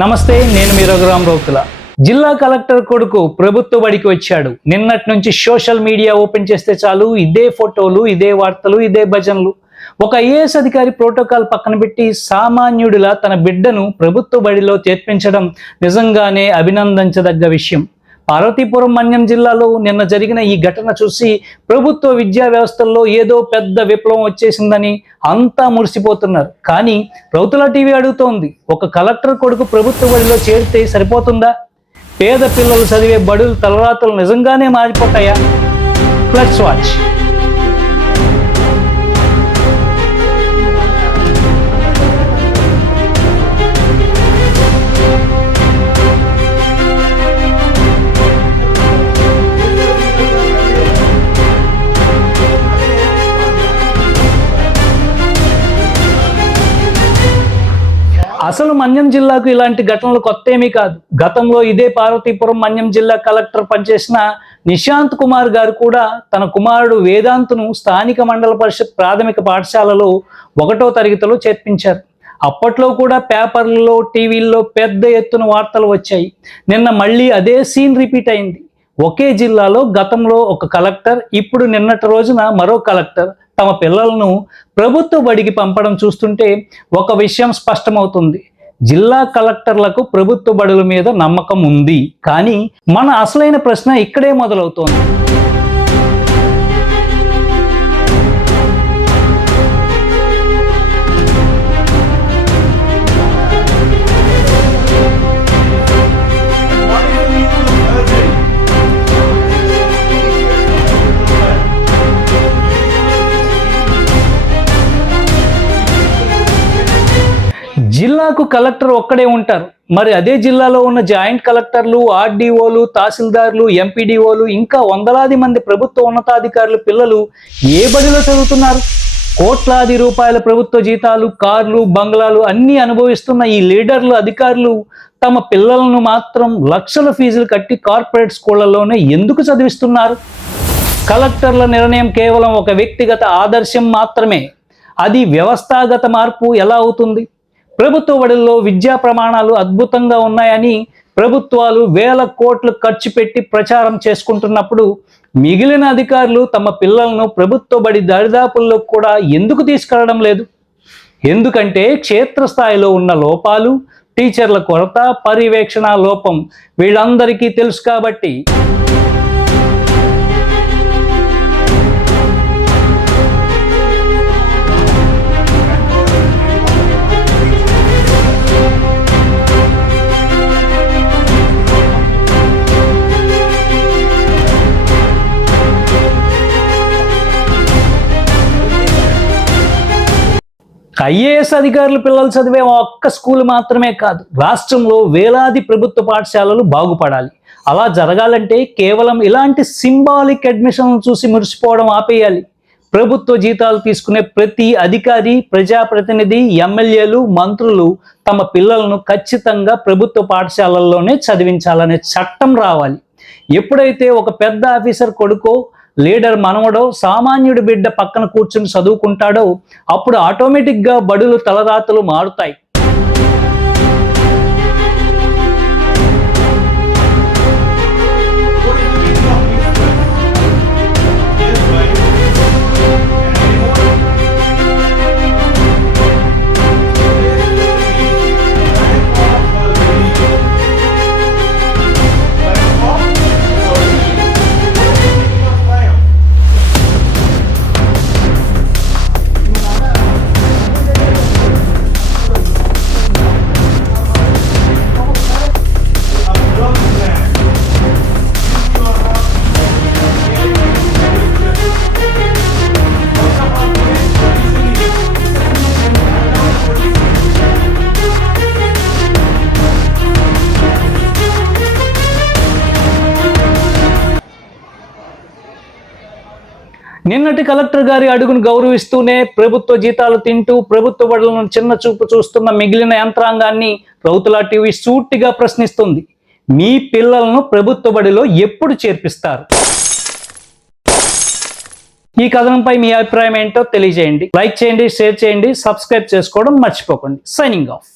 నమస్తే, నేను మీ రఘురామ్ రౌతుల. జిల్లా కలెక్టర్ కొడుకు ప్రభుత్వ బడికి వచ్చాడు. నిన్నటి నుంచి సోషల్ మీడియా ఓపెన్ చేస్తే చాలు ఇదే ఫోటోలు, ఇదే వార్తలు, ఇదే భజనలు. ఒక ఐఏఎస్ అధికారి ప్రోటోకాల్ పక్కన పెట్టి సామాన్యుడిలా తన బిడ్డను ప్రభుత్వ బడిలో చేర్పించడం నిజంగానే అభినందించదగ్గ విషయం. పార్వతీపురం మన్యం జిల్లాలో నిన్న జరిగిన ఈ ఘటన చూసి ప్రభుత్వ విద్యా వ్యవస్థల్లో ఏదో పెద్ద విప్లవం వచ్చేసిందని అంతా మురిసిపోతున్నారు. కానీ రౌతుల టీవీ అడుగుతోంది, ఒక కలెక్టర్ కొడుకు ప్రభుత్వ బడిలో చేరితే సరిపోతుందా? పేద పిల్లలు చదివే బడులు తలరాతలు నిజంగానే మారిపోతాయా? Let's watch. అసలు మన్యం జిల్లాకు ఇలాంటి ఘటనలు కొత్త ఏమీ కాదు. గతంలో ఇదే పార్వతీపురం మన్యం జిల్లా కలెక్టర్ పనిచేసిన నిశాంత్ కుమార్ గారు కూడా తన కుమారుడు వేదాంత్ను స్థానిక మండల పరిషత్ ప్రాథమిక పాఠశాలలో 1వ తరగతిలో చేర్పించారు. అప్పట్లో కూడా పేపర్లలో, టీవీల్లో పెద్ద ఎత్తున వార్తలు వచ్చాయి. నిన్న మళ్ళీ అదే సీన్ రిపీట్ అయింది. ఒకే జిల్లాలో గతంలో ఒక కలెక్టర్, ఇప్పుడు నిన్నటి రోజున మరో కలెక్టర్ తమ పిల్లలను ప్రభుత్వ బడికి పంపడం చూస్తుంటే ఒక విషయం స్పష్టమవుతుంది. జిల్లా కలెక్టర్లకు ప్రభుత్వ బడుల మీద నమ్మకం ఉంది. కానీ మన అసలైన ప్రశ్న ఇక్కడే మొదలవుతోంది. జిల్లాకు కలెక్టర్ ఒక్కడే ఉంటారు. మరి అదే జిల్లాలో ఉన్న జాయింట్ కలెక్టర్లు, ఆర్డీఓలు, తహసీల్దార్లు, ఎంపీడీఓలు, ఇంకా వందలాది మంది ప్రభుత్వ ఉన్నతాధికారులు పిల్లలు ఏ బడిలో చదువుతున్నారు? కోట్లాది రూపాయల ప్రభుత్వ జీతాలు, కార్లు, బంగ్లాలు అన్నీ అనుభవిస్తున్న ఈ లీడర్లు, అధికారులు తమ పిల్లలను మాత్రం లక్షల ఫీజులు కట్టి కార్పొరేట్ స్కూళ్లలోనే ఎందుకు చదివిస్తున్నారు? కలెక్టర్ల నిర్ణయం కేవలం ఒక వ్యక్తిగత ఆదర్శం మాత్రమే. అది వ్యవస్థాగత మార్పు ఎలా అవుతుంది? ప్రభుత్వ బడుల్లో విద్యా ప్రమాణాలు అద్భుతంగా ఉన్నాయని ప్రభుత్వాలు వేల కోట్లు ఖర్చు పెట్టి ప్రచారం చేసుకుంటున్నప్పుడు మిగిలిన అధికారులు తమ పిల్లలను ప్రభుత్వ బడి దరిదాపుల్లో కూడా ఎందుకు తీసుకెళ్లడం లేదు? ఎందుకంటే క్షేత్రస్థాయిలో ఉన్న లోపాలు, టీచర్ల కొరత, పర్యవేక్షణ లోపం వీళ్ళందరికీ తెలుసు కాబట్టి. ఐఏఎస్ అధికారులు పిల్లలు చదివే ఒక్క స్కూల్ మాత్రమే కాదు, రాష్ట్రంలో వేలాది ప్రభుత్వ పాఠశాలలు బాగుపడాలి. అలా జరగాలంటే కేవలం ఇలాంటి సింబాలిక్ అడ్మిషన్లు చూసి మురిసిపోవడం ఆపేయాలి. ప్రభుత్వ జీతాలు తీసుకునే ప్రతి అధికారి, ప్రజాప్రతినిధి, ఎమ్మెల్యేలు, మంత్రులు తమ పిల్లలను ఖచ్చితంగా ప్రభుత్వ పాఠశాలల్లోనే చదివించాలనే చట్టం రావాలి. ఎప్పుడైతే ఒక పెద్ద ఆఫీసర్ కొడుకో, లీడర్ మనవడో సామాన్యుడి బిడ్డ పక్కన కూర్చుని చదువుకుంటాడో అప్పుడు ఆటోమేటిక్గా బడులు తలరాతలు మారుతాయి. నిన్నటి కలెక్టర్ గారి అడుగును గౌరవిస్తూనే ప్రభుత్వ జీతాలు తింటూ ప్రభుత్వ బడులను చిన్న చూపు చూస్తున్న మిగిలిన యంత్రాంగాన్ని రౌతుల టీవీ సూటిగా ప్రశ్నిస్తుంది. మీ పిల్లలను ప్రభుత్వ బడిలో ఎప్పుడు చేర్పిస్తారు? ఈ కథనంపై మీ అభిప్రాయం ఏంటో తెలియజేయండి. లైక్ చేయండి, షేర్ చేయండి, సబ్స్క్రైబ్ చేసుకోవడం మర్చిపోకండి. Signing off.